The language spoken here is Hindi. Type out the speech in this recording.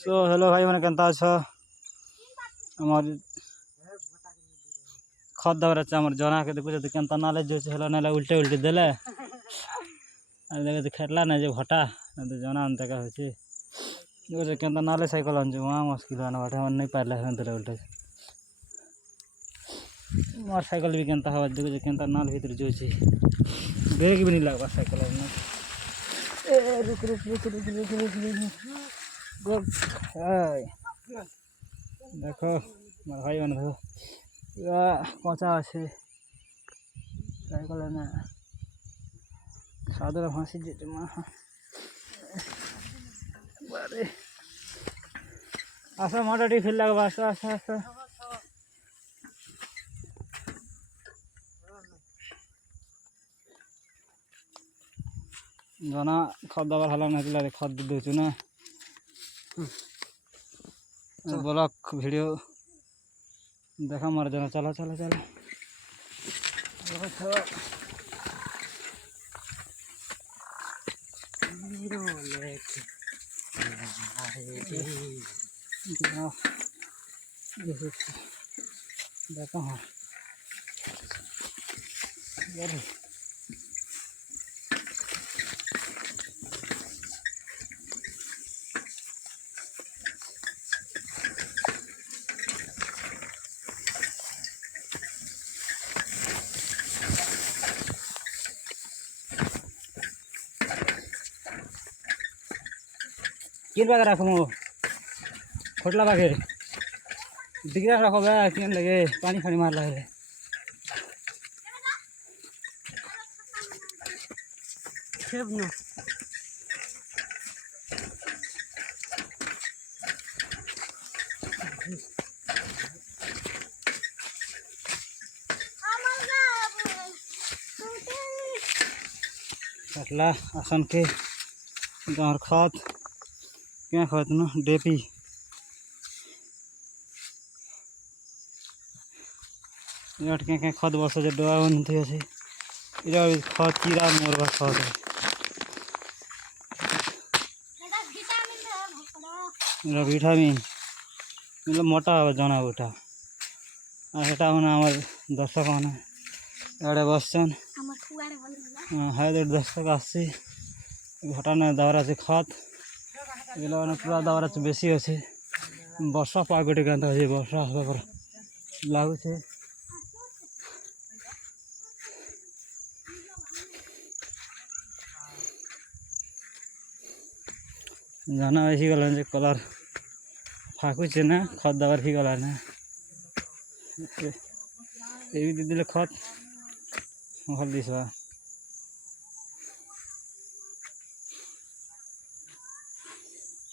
सो हेलो भाई मैंने केनता अछ आमर खत दबर अच्छे आमर जना के देखो केनता नाले जो हेला नाले उल्टे उल्टे देले देखे खेटला ना जो घटा तो जना अंत का होचे देखो केनता नाले साइकिल आन जो वहाँ मुश्किल आना बाटे मन नहीं पारले उल्टे उल्टे मोर साइकिल भी केनता हवा देखो केनता नाल भीतर जो छे ब्रेक भी नहीं लगवा साइकिल में ए रुक रुक रुक रुक रुक रुक रुक हाय देखो मोर भाई मन देखो या कचा আছে साइकिल में सादर फांसी जेते मा बारे आसा मोटाटी फिल लगवा आसा आसा आसा जना खत दबर हला ना खत देछु ना ब्लॉग वीडियो देखा मर जना चला चला चला देखा हाँ किन बागे रखो खोटला बागे दिखरा रखो बे किन लगे पानी फानी मार लगे खेब न खोटला आसन के गाँव खाद क्या खाद ना डेपी यार क्या खाद बस जो डोआ बनते हैं इधर खाद कीड़ा मोरवा खाद है विटामिन मतलब मोटा जना उठा এটা মানে আমার দর্শক মানে এড়ে বসছেন হ্যাঁ দর্শক আসছে ঘটনা দেওয়ার আছে খাত এগুলো মানে পুরা দেওয়ার আছে বেশি আছে বর্ষা পাগটে কেন আছে বর্ষা হবার লাগুছে জানা বেশি গেল যে কলার ফাঁকুছে না খত দেওয়ার হয়ে গেল না এই দিলে খত ভাল দিস